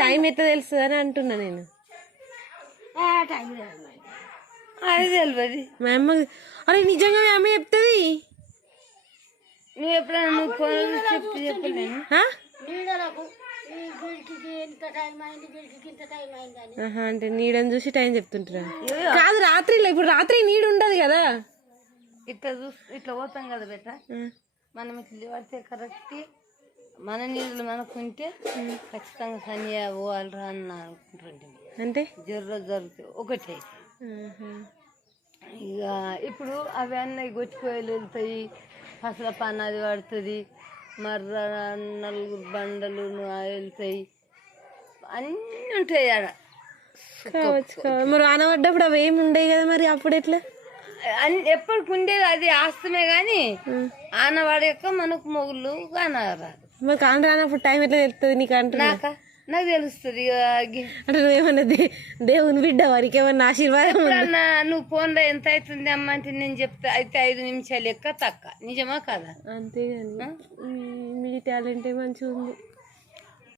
Time ఎట్లా తెలుస్తుంది అని అంటున్నా నేను. అది తెలియదు. మా అమ్మ అరే నిజంగా మీ అమ్మ చెప్తుంది. నువ్వు ఎప్పుడైనా నువ్వు ఫోన్ చెప్పలేను. అంటే నీడని చూసి టైం చెప్తుంటారా? కాదు రాత్రిలో, ఇప్పుడు రాత్రి నీడు ఉండదు కదా. ఇట్లా ఇట్లా పోతాం కదా బెట్ట, మనం ఇట్లా పడితే కరెక్ట్ మన నీళ్ళు మనకుంటే ఖచ్చితంగా సనియా పోవాలరా అని అనుకుంటుంటే అంటే జరుగుతుంది ఒకటే. ఇక ఇప్పుడు అవి అన్నీ గొచ్చిపోయలు వెళ్తాయి, అసలు పని అది పడుతుంది, మర్ర నలుగురు బండలు వెళ్తాయి, అన్నీ ఉంటాయి ఆడ. మరి ఆనబడ్డప్పుడు అవి ఏమి ఉండేవి కదా, మరి అప్పుడు ఎట్లా? ఎప్పటికి ఉండేది అది ఆస్తమే కానీ ఆనవాడక మనకు మొగుళ్ళు కానరాదు. మరి కాని రానప్పుడు టైం ఎట్లా తెలుస్తుంది నీకు? అంటే నాకు తెలుస్తుంది. అంటే నువ్వేమన్నా దేవుని బిడ్డ వారికి ఏమన్నా ఆశీర్వాదం? నువ్వు ఫోన్లో ఎంత అవుతుంది అమ్మ అంటే నేను చెప్తా అయితే 5 నిమిషాలు ఎక్క తక్క. నిజమా కదా? అంతేగాని మీ టాలెంటే మంచిగా ఉంది.